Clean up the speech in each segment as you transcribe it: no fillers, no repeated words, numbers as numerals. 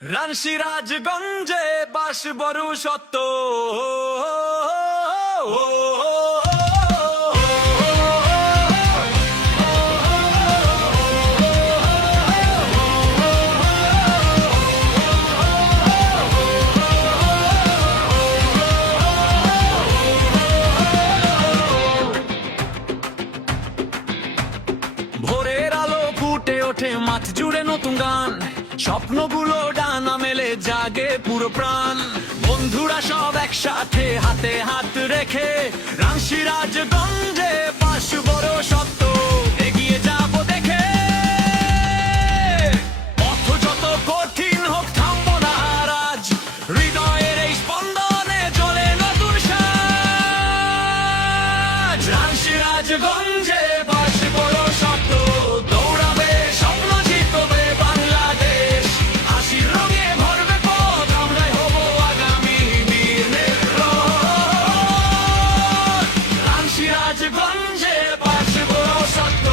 রাজগঞ্জে বাস বড় সত্য ভোরের আলো ফুটে ওঠে মাঠ জুড়ে নতুন গান, স্বপ্নগুলো ডানা মেলে জাগে পুরো প্রাণ। বন্ধুরা সব একসাথে হাতে হাত রেখে রাজগঞ্জে বাস বড় সত্য, এগিয়ে যাব দেখে। পথ যত কঠিন হোক থামবো না আজ, হৃদয়ের এই স্পন্দনে জ্বলে নতুন সাজ। রাজগঞ্জে বাস বড় সত্য, দৌড়াবে স্বপ্ন, জিতবে বাংলাদেশ। হাসির রঙে ভরবে পথ, আমরাই হব আগামী বীরের রথ। রাজগঞ্জে বাস বড় সত্য।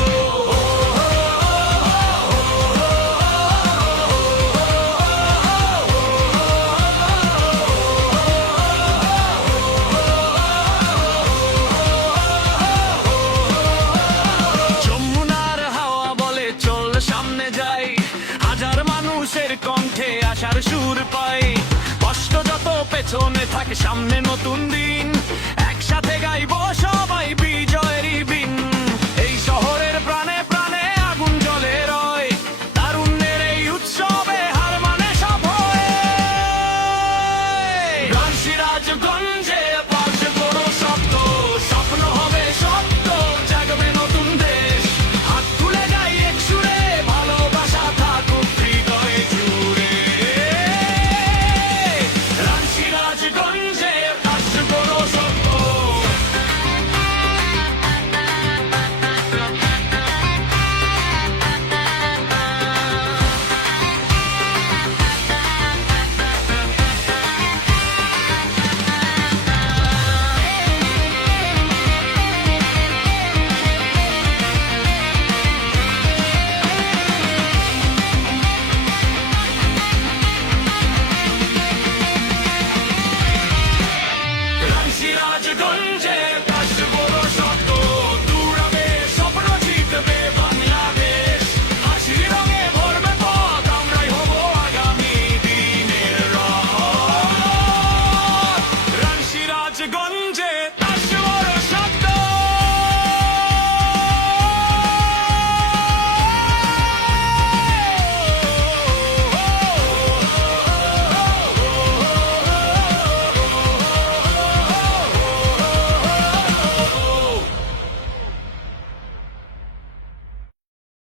যমুনার হাওয়া বলে চল সামনে যাই, হাজার মানুষের কণ্ঠে আশার সুর পাই। কষ্ট যত পেছনে থাকে সামনে নতুন দিন, একসাথে গাইবো সবাই বিজয়েরই